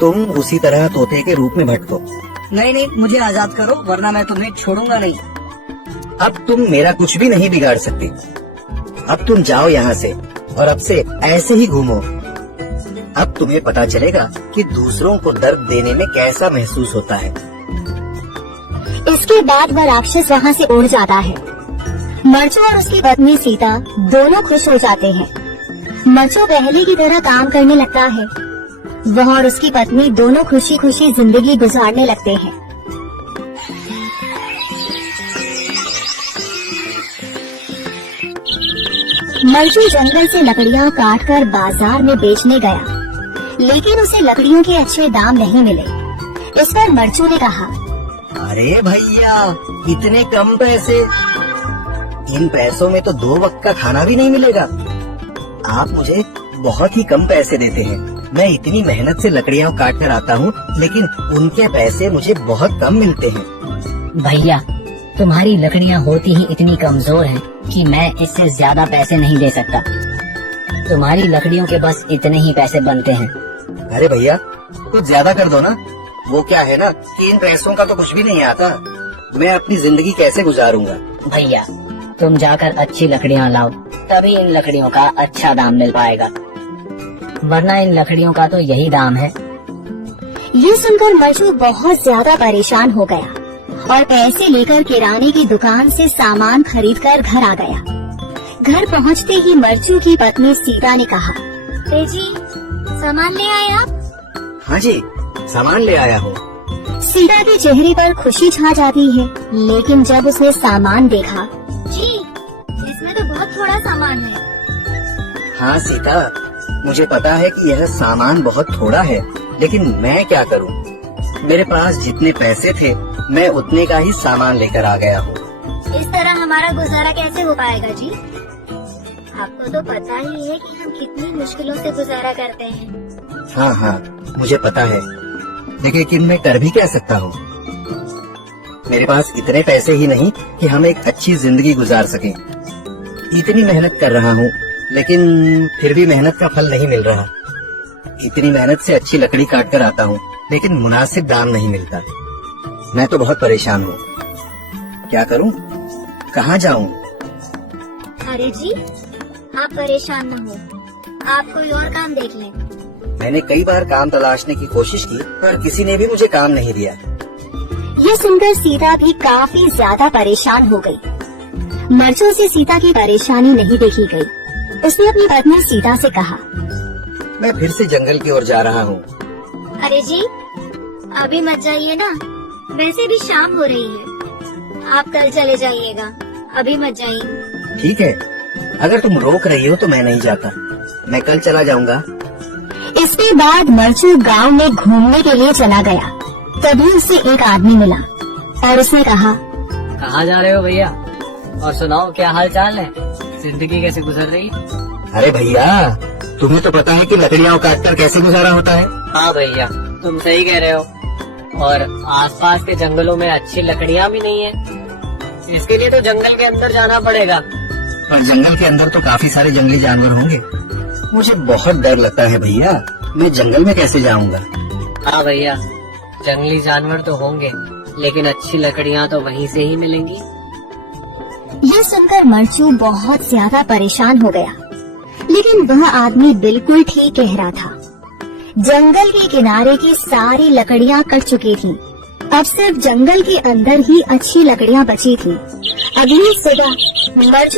तुम उसी तरह तोते के रूप में भटको। नहीं नहीं, मुझे आजाद करो वरना मैं तुम्हें छोड़ूंगा नहीं। अब तुम मेरा कुछ भी नहीं बिगाड़ सकते। अब तुम जाओ यहाँ से और अब से ऐसे ही घूमो। अब तुम्हें पता चलेगा कि दूसरों को दर्द देने में कैसा महसूस होता है। इसके बाद वह राक्षस वहाँ से उड़ जाता है। मर्चो और उसकी पत्नी सीता दोनों खुश हो जाते हैं। मर्चो पहले की तरह काम करने लगता है। वह और उसकी पत्नी दोनों खुशी खुशी जिंदगी गुजारने लगते हैं। मर्चो जंगल से लकड़ियाँ काटकर बाजार में बेचने गया, लेकिन उसे लकड़ियों के अच्छे दाम नहीं मिले। इस पर मर्चो ने कहा, अरे भैया, इतने कम पैसे? इन पैसों में तो 2 वक्त का खाना भी नहीं मिलेगा। आप मुझे बहुत ही कम पैसे देते हैं। मैं इतनी मेहनत से लकड़ियाँ काट कर आता हूँ, लेकिन उनके पैसे मुझे बहुत कम मिलते हैं। भैया, तुम्हारी लकड़ियाँ होती ही इतनी कमजोर हैं कि मैं इससे ज्यादा पैसे नहीं दे सकता। तुम्हारी लकड़ियों के बस इतने ही पैसे बनते हैं। अरे भैया, कुछ ज्यादा कर दो ना। वो क्या है ना कि इन पैसों का तो कुछ भी नहीं आता। मैं अपनी जिंदगी कैसे गुजारूंगा? भैया, तुम जाकर अच्छी लकड़ियाँ लाओ, तभी इन लकड़ियों का अच्छा दाम मिल पाएगा, वरना इन लकड़ियों का तो यही दाम है। ये सुनकर मर्चो बहुत ज्यादा परेशान हो गया और पैसे लेकर किराने की दुकान से सामान खरीदकर घर आ गया। घर पहुंचते ही मर्चो की पत्नी सीता ने कहा, जी सामान ले आए आप? हाँ जी, सामान ले आया हूँ। सीता के चेहरे पर खुशी छा जाती है, लेकिन जब उसने सामान देखा, जी इसमें तो बहुत थोड़ा सामान है। हाँ सीता, मुझे पता है कि यह सामान बहुत थोड़ा है, लेकिन मैं क्या करूँ? मेरे पास जितने पैसे थे मैं उतने का ही सामान लेकर आ गया हूँ। इस तरह हमारा गुजारा कैसे हो पाएगा जी? आपको तो पता ही है कि हम कितनी मुश्किलों से गुजारा करते हैं। हाँ हाँ, मुझे पता है, लेकिन मैं कर भी क्या सकता हूँ? मेरे पास इतने पैसे ही नहीं कि हम एक अच्छी जिंदगी गुजार सकें। इतनी मेहनत कर रहा हूँ, लेकिन फिर भी मेहनत का फल नहीं मिल रहा। इतनी मेहनत से अच्छी लकड़ी काट कर आता हूँ, लेकिन मुनासिब दाम नहीं मिलता। मैं तो बहुत परेशान हूँ। क्या करूँ? कहाँ जाऊँ? अरे जी, आप परेशान न हो, आप कोई और काम देख लें। मैंने कई बार काम तलाशने की कोशिश की, पर किसी ने भी मुझे काम नहीं दिया। ये सुनकर सीता भी काफी ज्यादा परेशान हो गई। मर्चो से सीता की परेशानी नहीं देखी गई। उसने अपनी पत्नी सीता से कहा, मैं फिर से जंगल की ओर जा रहा हूँ। अरे जी, अभी मत जाइए ना, वैसे भी शाम हो रही है। आप कल चले जाइएगा, अभी मत जाइए। ठीक है, अगर तुम रोक रही हो तो मैं नहीं जाता। मैं कल चला जाऊंगा। इसके बाद मर्चो गांव में घूमने के लिए चला गया। तभी उसे एक आदमी मिला और उसने कहा, कहाँ जा रहे हो भैया? और सुनाओ, क्या हाल चाल है? जिंदगी कैसे गुजर रही? अरे भैया, तुम्हें तो पता है कि लकड़ियाँ काट कर कैसे गुजारा होता है। हाँ भैया, तुम सही कह रहे हो। और आसपास के जंगलों में अच्छी लकड़ियाँ भी नहीं है। इसके लिए तो जंगल के अंदर जाना पड़ेगा। पर जंगल के अंदर तो काफी सारे जंगली जानवर होंगे। मुझे बहुत डर लगता है भैया, मैं जंगल में कैसे जाऊंगा? हाँ भैया, जंगली जानवर तो होंगे, लेकिन अच्छी लकड़ियाँ तो वहीं से ही मिलेंगी। ये सुनकर मर्चो बहुत ज्यादा परेशान हो गया, लेकिन वह आदमी बिल्कुल ठीक कह रहा था। जंगल के किनारे की सारी लकड़ियाँ कट चुकी थीं। अब सिर्फ जंगल के अंदर ही अच्छी लकड़ियाँ बची थीं। अगली सुबह मर्चो